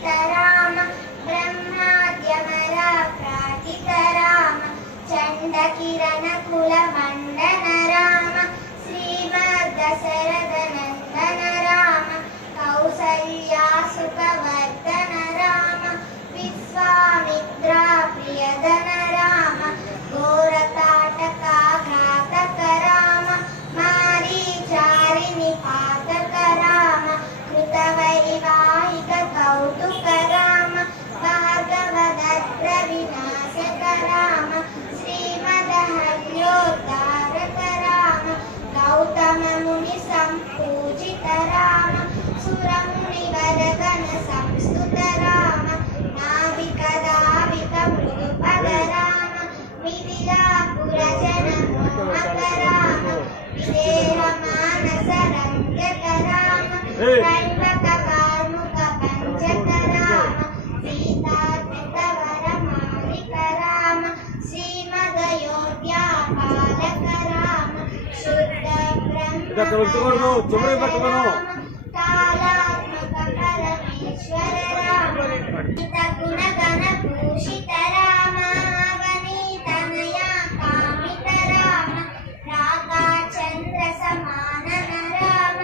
पूजित राम ब्रह्माद्यमराप्रार्थित राम चण्डकिरण कुलमण्डन राम श्रीमद्दशरथनन्दन राम कौसल्या सुखवर्धन राम विश्वामित्रा प्रियधन राम घोरताटकाघातक राम मारीचारिणि पातक राम कृतवैवाहिक कौतुक राम भार्गवदत्र विनाशक राम श्रीमदहल्योद्धारक राम गौतम मुनि संपूजित राम सुरमुनिवरगण संस्तुत राम नाविक दाविक मृदुपद राम मिथिलापुरजन मोहक राम विदेह मानस रञ्जक राम त्रैवक कार्मुक पंचक राम सीतार्पित वरमालिक राम श्रीमदयोध्या पालक राम शुद्ध ब्रह्म कालात्मक परमेश्वर राम गुणगण भूषित राम वनितनया कामित राम रागा चंद्र समानन राम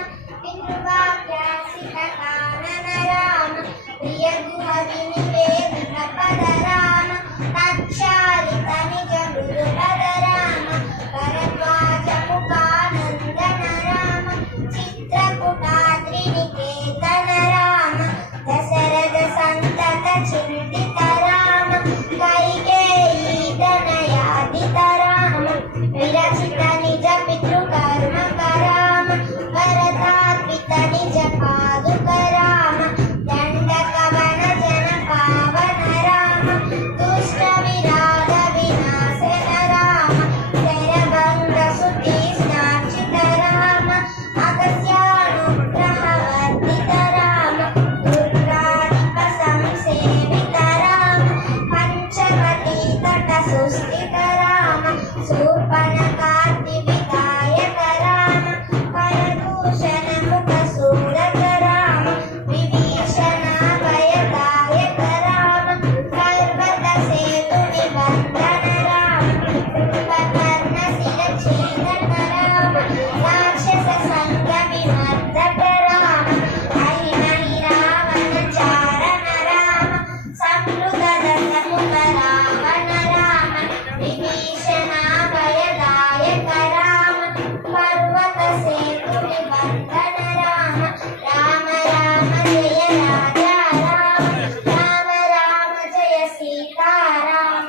बिंदुवाक्यासित कानन राम प्रिय गुह विनिवेदित पद राम तच्छालित निज मृदुपद राम भरद्वाज मुखानंदन राम चित्रकूटाद्रिनिकेतन राम दशरथ संतत चिंतित राम कैकेयी तनयादित राम विरचित निज पितृकर्मक राम भरतार्पित निज पादुक राम दंडकवन जन पावन राम दुष्ट विराग विनाशक राम शरभंग सुति स्नाचित राम अगस्त्यानुग्रह वर्धित राम दुर्गाधिप संसेवित राम पंचवटी तट सुस्थित राम शूर्पणखार्ति विधायक राम करदूषण मुख सूरत राम विभीषण भयदायक राम पर्वत सेतु निबंधन राम कुंभकर्ण शिर छेदन राम राक्षस संग विमर्दक राम अहिमहि रावण चारण राम संवृत दशमुख रावण राम विभीषण भयदायक राम पर्वत सेतु निबंधन राम राम राम जय राजा राम राम राम जय सीता राम।